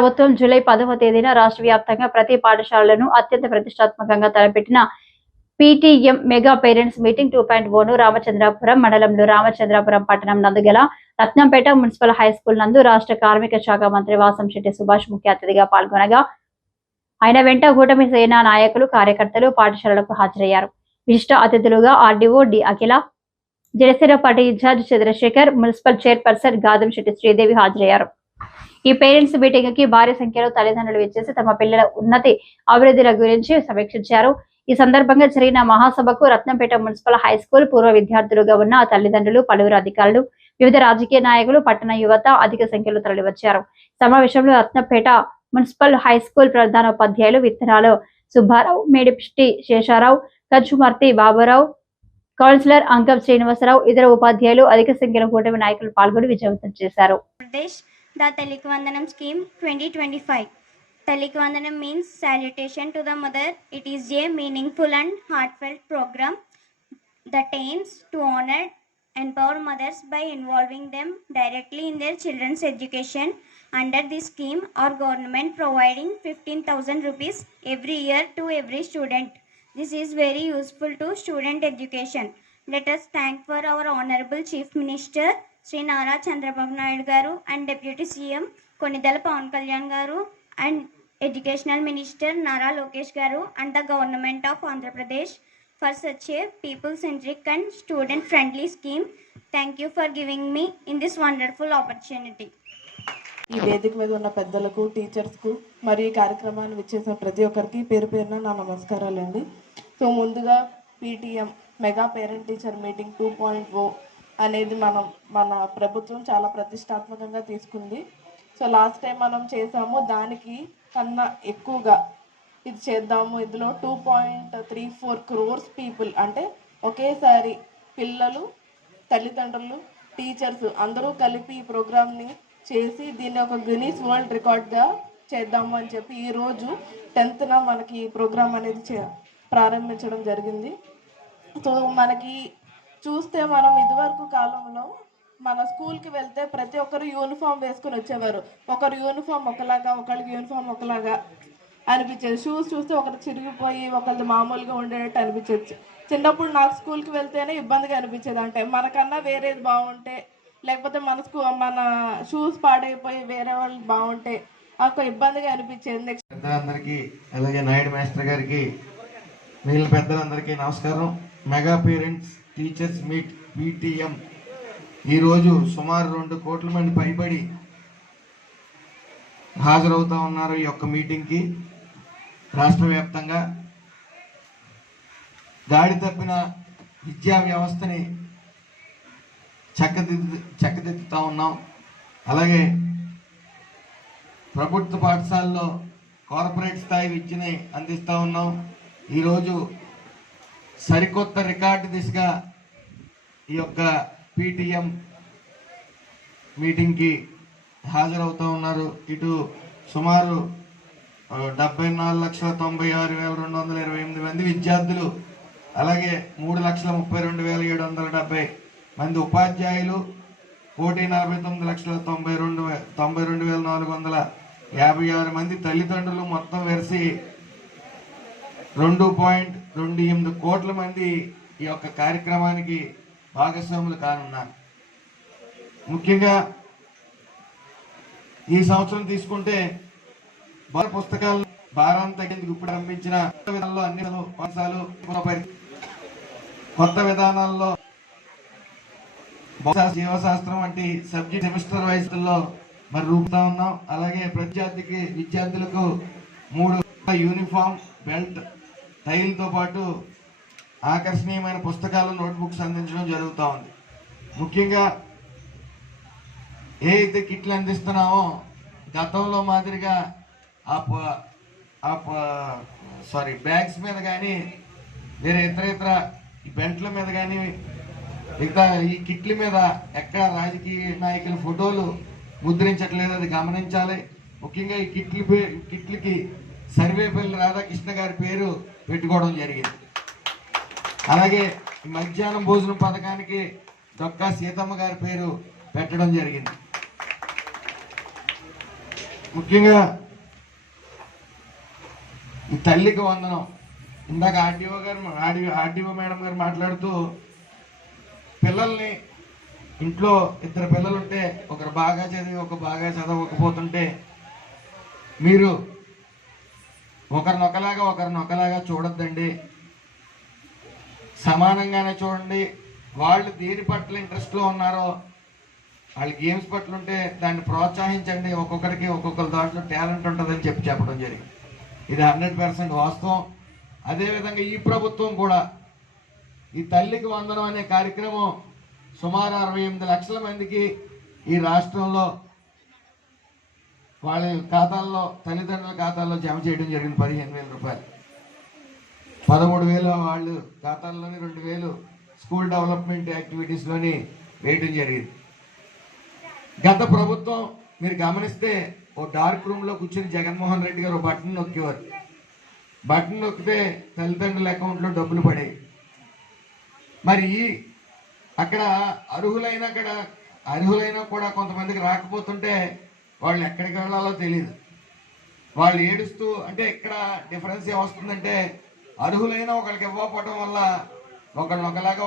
ప్రభుత్వం జూలై 10వ తేదీన రాష్ట్ర వ్యాప్తంగా ప్రతి పాఠశాలలను అత్యంత ప్రతిష్టాత్మకంగా తలపెట్టిన పీటీఎం మెగా పేరెంట్స్ మీటింగ్ 2.0ను రామచంద్రాపురం మండలంలో రామచంద్రాపురం పట్టణం నందు గల రత్నంపేట మున్సిపల్ హై స్కూల్ నందు రాష్ట్ర కార్మిక శాఖ మంత్రి వాసంశెట్టి సుభాష్ ముఖ్య అతిథిగా పాల్గొనగా ఆయన వెంట కూటమి సేనా నాయకులు కార్యకర్తలు పాఠశాలలకు హాజరయ్యారు. విశిష్ట అతిథులుగా RDO D Akhila, Janasena party incharge Chandrasekhar, municipal chairperson Gadamsetti Sridevi హాజరయ్యారు. ఈ పేరెంట్స్ మీటింగ్ కి భారీ సంఖ్యలో తల్లిదండ్రులు వచ్చేసి తమ పిల్లల ఉన్నతి అభివృద్ధుల గురించి సమీక్షించారు. ఈ సందర్భంగా జరిగిన మహాసభకు రత్నంపేట మున్సిపల్ హై స్కూల్ పూర్వ విద్యార్థులుగా ఉన్న తల్లిదండ్రులు, పలువురు అధికారులు, వివిధ రాజకీయ నాయకులు, పట్టణ యువత అధిక సంఖ్యలో తరలివచ్చారు. సమావేశంలో రత్నంపేట మున్సిపల్ హై స్కూల్ ప్రధానోపాధ్యాయులు విత్తనాలు సుబ్బారావు, మేడిపిష్టి శేషారావు, కంచుమర్తి బాబురావు, కౌన్సిలర్ అంకం శ్రీనివాసరావు, ఇతర ఉపాధ్యాయులు అధిక సంఖ్యలో కూటమి నాయకులు పాల్గొని విజయవంతం చేశారు. The Talliki Vandanam scheme 2025. Talliki Vandanam means salutation to the mother. It is a meaningful and heartfelt program that aims to honor and empower mothers by involving them directly in their children's education. Under this scheme, our government providing 15,000 rupees every year to every student. This is very useful to student education. Let us thank for our Honorable Chief Minister Sri Nara Chandrababu Naidu Garu and Deputy CM Konidala Pawan Kalyan Garu and Educational Minister Nara Lokesh Garu and the Government of Andhra Pradesh for such a people-centric and student-friendly scheme. Thank you for giving me in this wonderful opportunity. ఈ వేదిక మీద ఉన్న పెద్దలకు, టీచర్స్కు మరియు ఈ కార్యక్రమాన్ని విచ్చేసిన ప్రతి ఒక్కరికి పేరు పేరున నా నమస్కారాలండి. సో ముందుగా PTM mega parent teacher meeting 2.0 అనేది మన ప్రభుత్వం చాలా ప్రతిష్టాత్మకంగా తీసుకుంది. సో లాస్ట్ టైం మనం చేసాము, దానికి కన్నా ఎక్కువగా ఇది చేద్దాము. ఇందులో 2.34 crores పీపుల్, అంటే ఒకేసారి పిల్లలు, తల్లిదండ్రులు, టీచర్స్ అందరూ కలిపి ఈ ప్రోగ్రామ్ని చేసి దీన్ని ఒక గిన్నీస్ వరల్డ్ రికార్డ్గా చేద్దాము అని చెప్పి ఈరోజు 10th మనకి ఈ ప్రోగ్రామ్ అనేది ప్రారంభించడం జరిగింది. సో మనకి చూస్తే మనం ఇదివరకు కాలంలో మన స్కూల్కి వెళ్తే ప్రతి ఒక్కరు యూనిఫామ్ వేసుకుని వచ్చేవారు. ఒకరు యూనిఫామ్ ఒకలాగా, ఒకరికి యూనిఫామ్ ఒకలాగా అనిపించేది. షూస్ చూస్తే ఒకరు చిరిగిపోయి ఒకరిది మామూలుగా ఉండేటట్టు అనిపించేది. చిన్నప్పుడు నాకు స్కూల్కి వెళ్తేనే ఇబ్బందిగా అనిపించేది. అంటే మనకన్నా వేరేది బాగుంటే, లేకపోతే మన షూస్ పాడైపోయి వేరే వాళ్ళు బాగుంటే నాకు ఇబ్బందిగా అనిపించేది. నెక్స్ట్ అందరికీ, అలాగే నాయుడు మాస్టర్ గారికి, మిగిలిన పెద్దలందరికీ నమస్కారం. Mega parents teachers meet PTM ఈరోజు సుమారు 2 కోట్ల మంది పైబడి హాజరవుతూ ఉన్నారు ఈ యొక్క మీటింగ్కి. రాష్ట్ర వ్యాప్తంగా గాడి తప్పిన విద్యా వ్యవస్థని చక్కదిద్దుతూ ఉన్నాం. అలాగే ప్రభుత్వ పాఠశాలలో కార్పొరేట్ స్థాయి విద్యని అందిస్తూ ఉన్నాం. ఈరోజు సరికొత్త రికార్డు దిశగా ఈ యొక్క పీటీఎం మీటింగ్కి హాజరవుతూ ఉన్నారు. ఇటు సుమారు 74,96,228 మంది విద్యార్థులు, అలాగే 3,32,770 మంది ఉపాధ్యాయులు, 1,49,92,456 మంది తల్లిదండ్రులు, మొత్తం వెరసి 2.28 కోట్ల మంది ఈ యొక్క కార్యక్రమానికి భాగస్వాములు కానున్నారు. ముఖ్యంగా ఈ సంవత్సరం తీసుకుంటే పుస్తకాలు భారాన్ని తగ్గేందుకు ఇప్పుడు ప్రారంభించిన విధానంలో అన్ని పాఠశాలలు కొత్త విధానాల్లో జీవశాస్త్రం వంటి సబ్జెక్ట్ సెమిస్టర్ వైజ్లో మరి రూపుతా ఉన్నాం. అలాగే విద్యార్థులకు 3 యూనిఫామ్, బెల్ట్, టైల్తో పాటు ఆకర్షణీయమైన పుస్తకాలు, నోట్బుక్స్ అందించడం జరుగుతూ ఉంది. ముఖ్యంగా ఏ అయితే కిట్లు అందిస్తున్నామో గతంలో మాదిరిగా బ్యాగ్స్ మీద కానీ వేరే ఇతర ఈ బెల్ట్ల మీద కానీ మిగతా ఈ కిట్ల మీద ఎక్కడ రాజకీయ నాయకుల ఫోటోలు ముద్రించట్లేదు, అది గమనించాలి. ముఖ్యంగా ఈ కిట్లకి సర్వేపల్లి రాధాకృష్ణ గారి పేరు పెట్టుకోవడం జరిగింది. అలాగే మధ్యాహ్నం భోజనం పథకానికి డొక్కా సీతమ్మ గారి పేరు పెట్టడం జరిగింది. ముఖ్యంగా ఈ తల్లికి వందనం. ఇందాక ఆర్డీఓ మేడం గారు మాట్లాడుతూ పిల్లల్ని ఇంట్లో ఇద్దరు పిల్లలుంటే ఒకరు బాగా చదివి ఒకరు బాగా చదవకపోతుంటే మీరు ఒకరినొకలాగా చూడొద్దండి, సమానంగానే చూడండి. వాళ్ళు దేని పట్ల ఇంట్రెస్ట్లో ఉన్నారో, వాళ్ళు గేమ్స్ పట్ల ఉంటే దాన్ని ప్రోత్సహించండి. ఒక్కొక్కరికి ఒక్కొక్కరి దాంట్లో టాలెంట్ ఉంటుందని చెప్పడం జరిగింది. ఇది 100% వాస్తవం. అదేవిధంగా ఈ ప్రభుత్వం కూడా ఈ తల్లికి వందనం అనే కార్యక్రమం సుమారు 68 లక్షల మందికి ఈ రాష్ట్రంలో వాళ్ళ ఖాతాల్లో, తల్లిదండ్రుల ఖాతాల్లో జమ చేయడం జరిగింది. 15,000 రూపాయలు, 13,000 వాళ్ళు ఖాతాల్లోని, 2,000 స్కూల్ డెవలప్మెంట్ యాక్టివిటీస్లోని వేయడం జరిగింది. గత ప్రభుత్వం మీరు గమనిస్తే ఓ డార్క్ రూమ్లో కూర్చొని జగన్మోహన్ రెడ్డి గారు బటన్ నొక్కేవారు. బటన్ నొక్కితే తల్లిదండ్రుల అకౌంట్లో డబ్బులు పడేవి. మరి అక్కడ అర్హులైనా కూడా కొంతమందికి రాకపోతుంటే వాళ్ళు ఎక్కడికి వెళ్ళాలో తెలియదు. వాళ్ళు ఏడుస్తూ, అంటే ఇక్కడ డిఫరెన్స్ ఏమొస్తుందంటే అర్హులైన ఒకరికి ఇవ్వకపోవడం వల్ల ఒకళ్ళనొకలాగా